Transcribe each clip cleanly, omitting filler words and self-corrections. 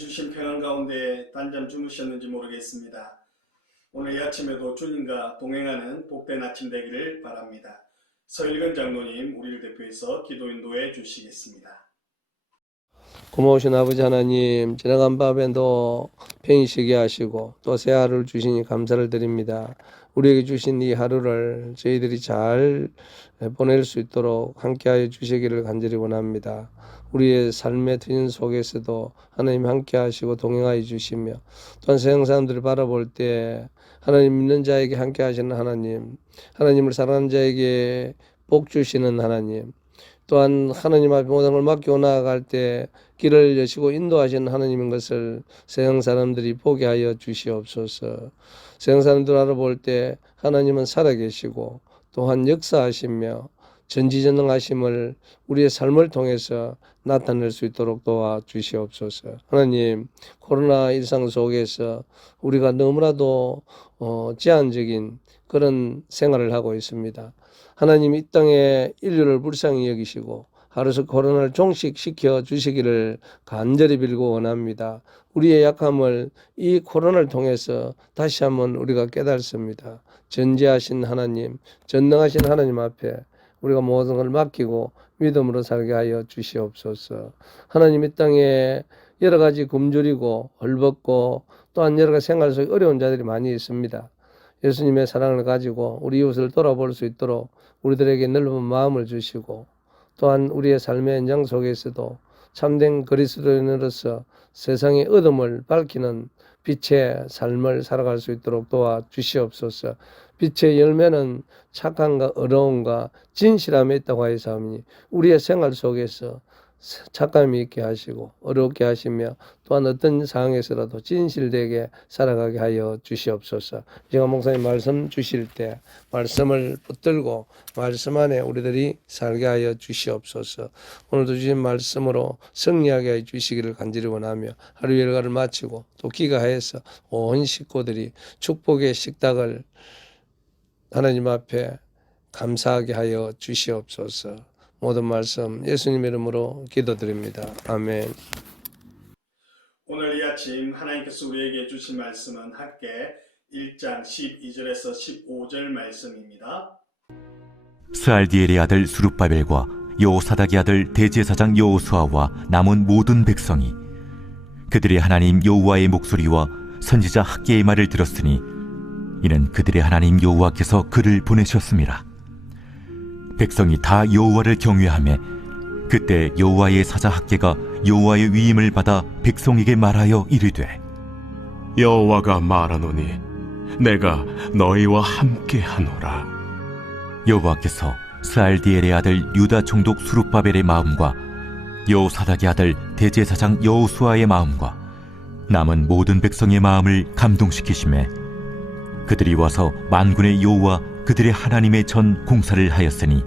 주신 평안 가운데 단잠 주무셨는지 모르겠습니다. 오늘 이 아침에도 주님과 동행하는 복된 아침 되기를 바랍니다. 서일근 장로님, 우리를 대표해서 기도 인도해 주시겠습니다. 고마우신 아버지 하나님, 지나간 밤에도 편히 쉬게 하시고 또 새 하루를 주시니 감사를 드립니다. 우리에게 주신 이 하루를 저희들이 잘 보낼 수 있도록 함께하여 주시기를 간절히 원합니다. 우리의 삶의 터전 속에서도 하나님 함께하시고 동행하여 주시며 또한 세상 사람들을 바라볼 때 하나님 믿는 자에게 함께하시는 하나님, 하나님을 사랑하는 자에게 복 주시는 하나님, 또한 하나님 앞에 모든 걸 맡기고 나아갈 때 길을 여시고 인도하시는 하나님인 것을 세상 사람들이 보게 하여 주시옵소서. 세상 사람들 알아볼 때 하나님은 살아계시고 또한 역사하시며 전지전능하심을 우리의 삶을 통해서 나타낼 수 있도록 도와주시옵소서. 하나님, 코로나 일상 속에서 우리가 너무나도 제한적인 그런 생활을 하고 있습니다. 하나님, 이 땅에 인류를 불쌍히 여기시고 하루씩 코로나를 종식시켜 주시기를 간절히 빌고 원합니다. 우리의 약함을 이 코로나를 통해서 다시 한번 우리가 깨닫습니다. 전지하신 하나님, 전능하신 하나님 앞에 우리가 모든 걸 맡기고 믿음으로 살게 하여 주시옵소서. 하나님, 이 땅에 여러 가지 굶주리고 헐벗고 또한 여러 가지 생활 속에 어려운 자들이 많이 있습니다. 예수님의 사랑을 가지고 우리 이웃을 돌아볼 수 있도록 우리들에게 넓은 마음을 주시고 또한 우리의 삶의 현장 속에서도 참된 그리스도인으로서 세상의 어둠을 밝히는 빛의 삶을 살아갈 수 있도록 도와주시옵소서. 빛의 열매는 착함과 어려움과 진실함에 있다고 하였사오니 우리의 생활 속에서 착감이 있게 하시고 어렵게 하시며 또한 어떤 상황에서라도 진실되게 살아가게 하여 주시옵소서. 제가 목사님 말씀 주실 때 말씀을 붙들고 말씀 안에 우리들이 살게 하여 주시옵소서. 오늘도 주신 말씀으로 승리하게 하여 주시기를 간절히 원하며 하루 일과를 마치고 또 귀가해서 온 식구들이 축복의 식탁을 하나님 앞에 감사하게 하여 주시옵소서. 모든 말씀 예수님 이름으로 기도드립니다. 아멘. 오늘 이 아침 하나님께서 우리에게 주신 말씀은 학개 1장 12절에서 15절 말씀입니다. 스알디엘의 아들 스룹바벨과 여호사닥의 아들 대제사장 여호수아와 남은 모든 백성이 그들의 하나님 여호와의 목소리와 선지자 학개의 말을 들었으니 이는 그들의 하나님 여호와께서 그를 보내셨습니다. 백성이 다 여호와를 경외하며 그때 여호와의 사자 학개가 여호와의 위임을 받아 백성에게 말하여 이르되 여호와가 말하노니 내가 너희와 함께하노라. 여호와께서 스알디엘의 아들 유다 총독 스룹바벨의 마음과 여호사닥의 아들 대제사장 여호수아의 마음과 남은 모든 백성의 마음을 감동시키시매 그들이 와서 만군의 여호와 그들의 하나님의 전 공사를 하였으니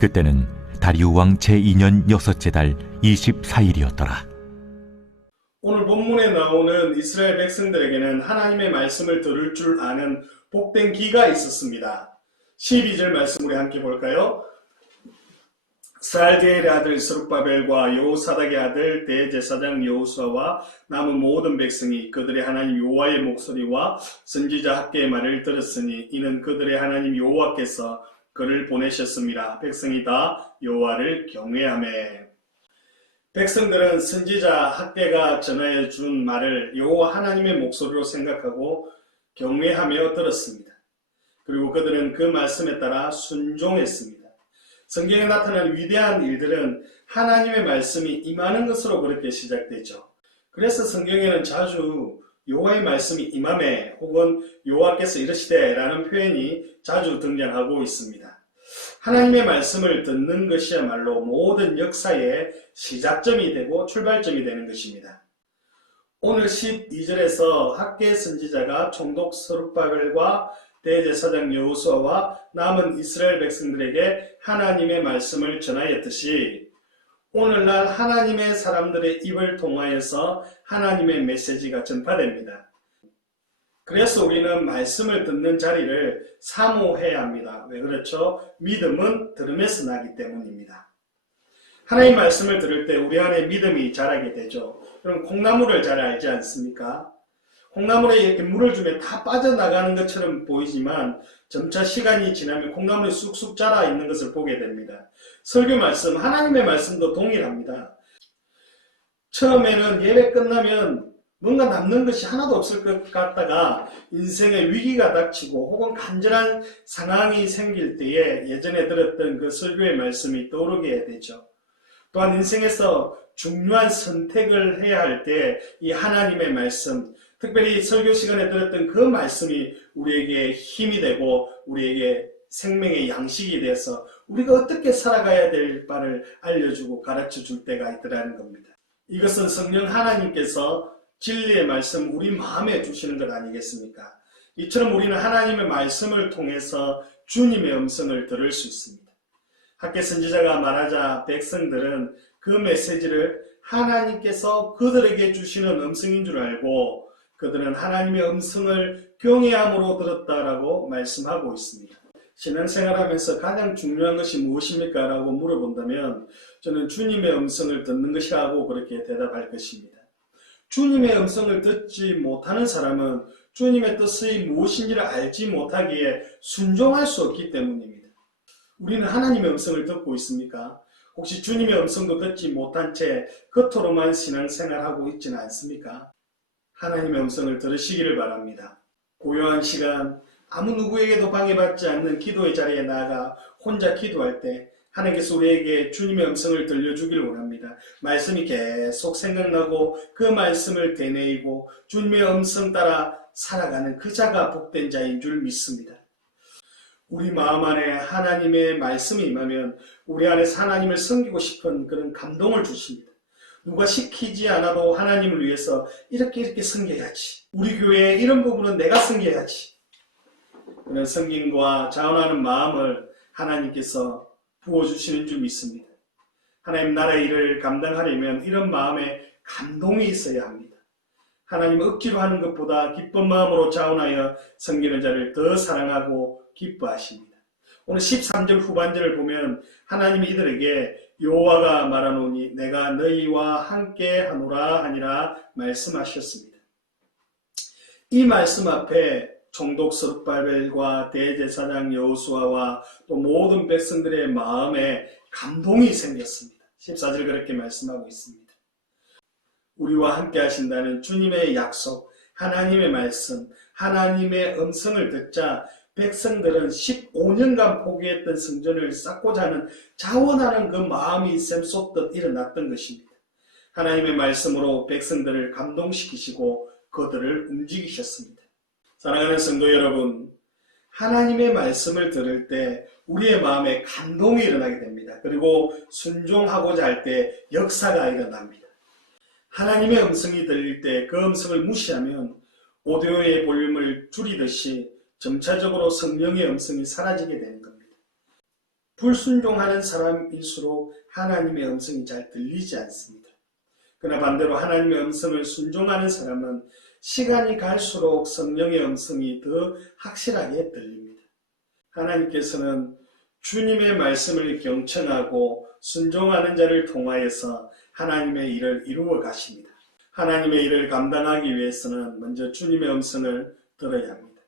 그때는 다리우 왕 제2년 6째 달 24일이었더라. 오늘 본문에 나오는 이스라엘 백성들에게는 하나님의 말씀을 들을 줄 아는 복된 기가 있었습니다. 12절 말씀 우리 함께 볼까요? 스알디엘의 아들 스룹바벨과 여호사닥의 아들 대제사장 여호수아와 남은 모든 백성이 그들의 하나님 여호와의 목소리와 선지자 학개의 말을 들었으니 이는 그들의 하나님 여호와께서 그를 보내셨습니다. 백성이 다 여호와를 경외하며. 백성들은 선지자 학개가 전하여 준 말을 여호와 하나님의 목소리로 생각하고 경외하며 들었습니다. 그리고 그들은 그 말씀에 따라 순종했습니다. 성경에 나타난 위대한 일들은 하나님의 말씀이 임하는 것으로 그렇게 시작되죠. 그래서 성경에는 자주 여호와의 말씀이 임하매 혹은 여호와께서 이르시되 라는 표현이 자주 등장하고 있습니다. 하나님의 말씀을 듣는 것이야말로 모든 역사의 시작점이 되고 출발점이 되는 것입니다. 오늘 12절에서 학개 선지자가 총독 스룹바벨과 대제사장 여호수아와 남은 이스라엘 백성들에게 하나님의 말씀을 전하였듯이 오늘날 하나님의 사람들의 입을 통하여서 하나님의 메시지가 전파됩니다. 그래서 우리는 말씀을 듣는 자리를 사모해야 합니다. 왜 그렇죠? 믿음은 들음에서 나기 때문입니다. 하나님 말씀을 들을 때 우리 안에 믿음이 자라게 되죠. 그럼 콩나물을 잘 알지 않습니까? 콩나물에 이렇게 물을 주면 다 빠져나가는 것처럼 보이지만 점차 시간이 지나면 콩나물이 쑥쑥 자라 있는 것을 보게 됩니다. 설교 말씀, 하나님의 말씀도 동일합니다. 처음에는 예배 끝나면 뭔가 남는 것이 하나도 없을 것 같다가 인생의 위기가 닥치고 혹은 간절한 상황이 생길 때에 예전에 들었던 그 설교의 말씀이 떠오르게 되죠. 또한 인생에서 중요한 선택을 해야 할 때 이 하나님의 말씀, 특별히 설교 시간에 들었던 그 말씀이 우리에게 힘이 되고 우리에게 생명의 양식이 돼서 우리가 어떻게 살아가야 될 바를 알려주고 가르쳐 줄 때가 있더라는 겁니다. 이것은 성령 하나님께서 진리의 말씀 우리 마음에 주시는 것 아니겠습니까? 이처럼 우리는 하나님의 말씀을 통해서 주님의 음성을 들을 수 있습니다. 학개 선지자가 말하자 백성들은 그 메시지를 하나님께서 그들에게 주시는 음성인 줄 알고 그들은 하나님의 음성을 경외함으로 들었다라고 말씀하고 있습니다. 신앙생활하면서 가장 중요한 것이 무엇입니까? 라고 물어본다면 저는 주님의 음성을 듣는 것이라고 그렇게 대답할 것입니다. 주님의 음성을 듣지 못하는 사람은 주님의 뜻이 무엇인지를 알지 못하기에 순종할 수 없기 때문입니다. 우리는 하나님의 음성을 듣고 있습니까? 혹시 주님의 음성도 듣지 못한 채 겉으로만 신앙생활하고 있지는 않습니까? 하나님의 음성을 들으시기를 바랍니다. 고요한 시간, 아무 누구에게도 방해받지 않는 기도의 자리에 나아가 혼자 기도할 때 하나님께서 우리에게 주님의 음성을 들려주기를 원합니다. 말씀이 계속 생각나고 그 말씀을 되뇌이고 주님의 음성 따라 살아가는 그 자가 복된 자인 줄 믿습니다. 우리 마음 안에 하나님의 말씀이 임하면 우리 안에서 하나님을 섬기고 싶은 그런 감동을 주십니다. 누가 시키지 않아도 하나님을 위해서 이렇게 섬겨야지. 우리 교회에 이런 부분은 내가 섬겨야지. 그런 섬김과 자원하는 마음을 하나님께서 부어주시는 줄 믿습니다. 하나님 나라의 일을 감당하려면 이런 마음에 감동이 있어야 합니다. 하나님을 억지로 하는 것보다 기쁜 마음으로 자원하여 섬기는 자를 더 사랑하고 기뻐하십니다. 오늘 13절 후반절을 보면 하나님이 이들에게 여호와가 말하노니 내가 너희와 함께 하노라 하니라 말씀하셨습니다. 이 말씀 앞에 총독 스룹바벨과 대제사장 여호수아와 또 모든 백성들의 마음에 감동이 생겼습니다. 14절 그렇게 말씀하고 있습니다. 우리와 함께 하신다는 주님의 약속, 하나님의 말씀, 하나님의 음성을 듣자 백성들은 15년간 포기했던 성전을 쌓고자 하는 자원하는 그 마음이 샘솟듯 일어났던 것입니다. 하나님의 말씀으로 백성들을 감동시키시고 그들을 움직이셨습니다. 사랑하는 성도 여러분, 하나님의 말씀을 들을 때 우리의 마음에 감동이 일어나게 됩니다. 그리고 순종하고자 할 때 역사가 일어납니다. 하나님의 음성이 들릴 때 그 음성을 무시하면 오디오의 볼륨을 줄이듯이 점차적으로 성령의 음성이 사라지게 되는 겁니다. 불순종하는 사람일수록 하나님의 음성이 잘 들리지 않습니다. 그러나 반대로 하나님의 음성을 순종하는 사람은 시간이 갈수록 성령의 음성이 더 확실하게 들립니다. 하나님께서는 주님의 말씀을 경청하고 순종하는 자를 통하여서 하나님의 일을 이루어 가십니다. 하나님의 일을 감당하기 위해서는 먼저 주님의 음성을 들어야 합니다.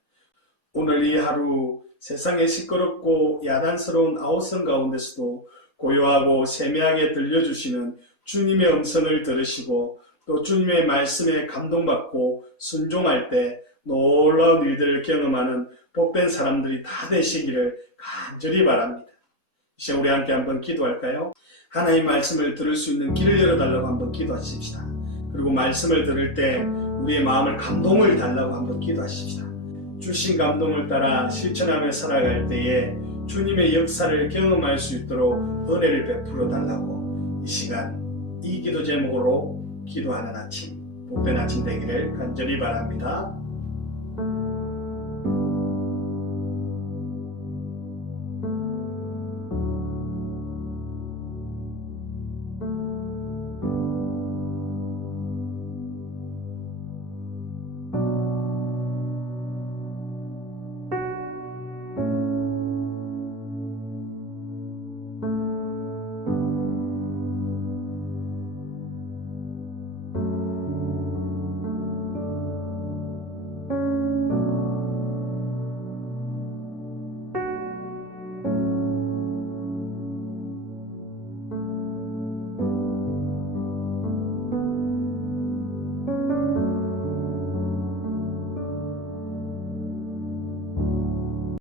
오늘 이 하루 세상에 시끄럽고 야단스러운 아우성 가운데서도 고요하고 세미하게 들려주시는 주님의 음성을 들으시고 또 주님의 말씀에 감동받고 순종할 때 놀라운 일들을 경험하는 복된 사람들이 다 되시기를 간절히 바랍니다. 이제 우리 함께 한번 기도할까요? 하나님 말씀을 들을 수 있는 길을 열어달라고 한번 기도하십시다. 그리고 말씀을 들을 때 우리의 마음을 감동을 달라고 한번 기도하십시다. 주신 감동을 따라 실천하며 살아갈 때에 주님의 역사를 경험할 수 있도록 은혜를 베풀어 달라고 이 시간 이 기도 제목으로 기도하는 아침, 복된 아침 되기를 간절히 바랍니다.